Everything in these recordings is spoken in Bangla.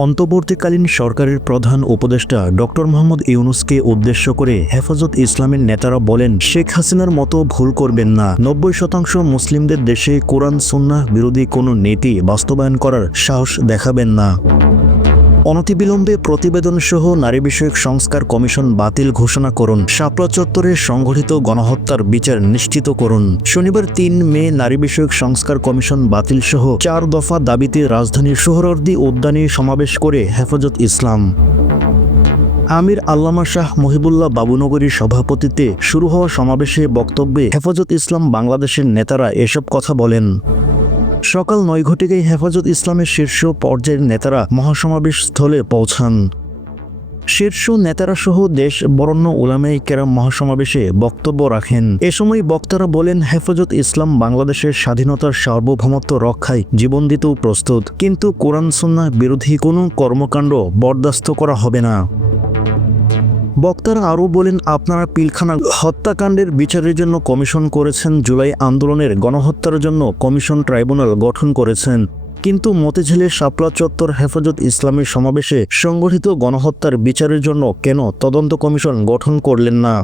অন্তর্বর্তীকালীন সরকারের প্রধান উপদেষ্টা ডক্টর মোহাম্মদ ইউনূসকে উদ্দেশ্য করে হেফাজত ইসলামের নেতারা বলেন, শেখ হাসিনার মতো ভুল করবেন না। 90% মুসলিমদের দেশে কোরআন সুন্নাহ বিরোধী কোনো নীতি বাস্তবায়ন করার সাহস দেখাবেন না। অনতিবিলম্বে প্রতিবেদনসহ নারী বিষয়ক সংস্কার কমিশন বাতিল ঘোষণা করুন। শাপলা চত্বরে সংঘটিত গণহত্যার বিচার নিশ্চিত করুন। শনিবার 3 মে নারী বিষয়ক সংস্কার কমিশন বাতিল সহ 4 দফা দাবিতে রাজধানীর সোহরাওয়ার্দী উদ্যানে সমাবেশ করে হেফাজত ইসলাম। আমির আল্লামা শাহ মহিবুল্লাহ বাবুনগরীর সভাপতিত্বে শুরু হওয়া সমাবেশে বক্তব্যে হেফাজত ইসলাম বাংলাদেশের নেতারা এসব কথা বলেন। সকাল 9 ঘটিকায় হেফাজত ইসলামের শীর্ষ পর্যায়ের নেতারা মহাসমাবেশ স্থলে পৌঁছান। শীর্ষ নেতারা সহ দেশ বরেণ্য উলামায়ে কেরাম মহাসমাবেশে বক্তব্য রাখেন। এ সময় বক্তারা বলেন, হেফাজত ইসলাম বাংলাদেশের স্বাধীনতার সার্বভৌমত্ব রক্ষায় জীবন দিতেও প্রস্তুত, কিন্তু কোরআন সুন্নাহ বিরোধী কোনো কর্মকাণ্ড বরদাস্ত করা হবে না। বক্তারা আরও বলেন, আপনারা পিলখানা হত্যাকাণ্ডের বিচারের জন্য কমিশন করেছেন, জুলাই আন্দোলনের গণহত্যার জন্য কমিশন ট্রাইব্যুনাল গঠন করেছেন, কিন্তু মতিঝিলের শাপলা চত্বর হেফাজত ইসলামের সমাবেশে সংগঠিত গণহত্যার বিচারের জন্য কেন তদন্ত কমিশন গঠন করলেন না?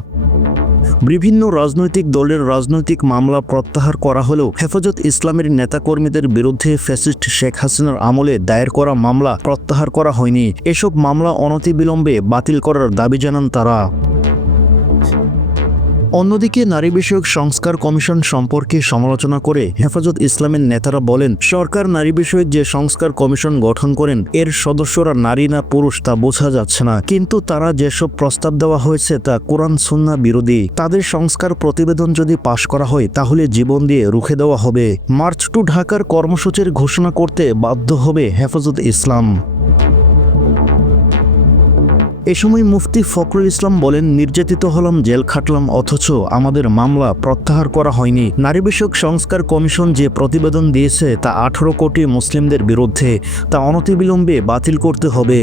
বিভিন্ন রাজনৈতিক দলের রাজনৈতিক মামলা প্রত্যাহার করা হলেও হেফাজত ইসলামের নেতাকর্মীদের বিরুদ্ধে ফ্যাসিস্ট শেখ হাসিনার আমলে দায়ের করা মামলা প্রত্যাহার করা হয়নি। এসব মামলা অনতিবিলম্বে বাতিল করার দাবি জানান তারা। অন্যদিকে নারী বিষয়ক সংস্কার কমিশন সম্পর্কে সমালোচনা করে হেফাজত ইসলামের নেতারা বলেন, সরকার নারী বিষয়ক যে সংস্কার কমিশন গঠন করেন এর সদস্যরা নারী না পুরুষ তা বোঝা যাচ্ছে না, কিন্তু তারা যেসব প্রস্তাব দেওয়া হয়েছে তা কোরআন সুন্নাহ বিরোধী। তাদের সংস্কার প্রতিবেদন যদি পাশ করা হয় তাহলে জীবন দিয়ে রুখে দেওয়া হবে। মার্চ টু ঢাকার কর্মসূচির ঘোষণা করতে বাধ্য হবে হেফাজত ইসলাম। এ সময় মুফতি ফখরুল ইসলাম বলেন, নির্যাতিত হলাম, জেল খাটলাম, অথচ আমাদের মামলা প্রত্যাহার করা হয়নি। নারী বিষয়ক সংস্কার কমিশন যে প্রতিবেদন দিয়েছে তা 18 কোটি মুসলিমদের বিরুদ্ধে, তা অনতিবিলম্বে বাতিল করতে হবে।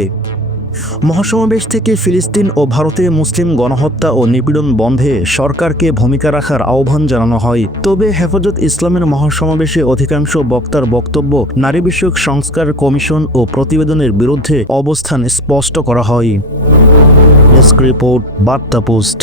মহাসমাবেশ থেকে ফিলিস্তিন ও ভারতে মুসলিম গণহত্যা ও নিপীড়ন বন্ধে সরকারকে ভূমিকা রাখার আহ্বান জানানো হয়। তবে হেফাজত ইসলামের মহাসমাবেশে অধিকাংশ বক্তার বক্তব্য নারী বিষয়ক সংস্কার কমিশন ও প্রতিবেদনের বিরুদ্ধে অবস্থান স্পষ্ট করা হয়। ডেস্ক রিপোর্ট, বার্তা পোস্ট।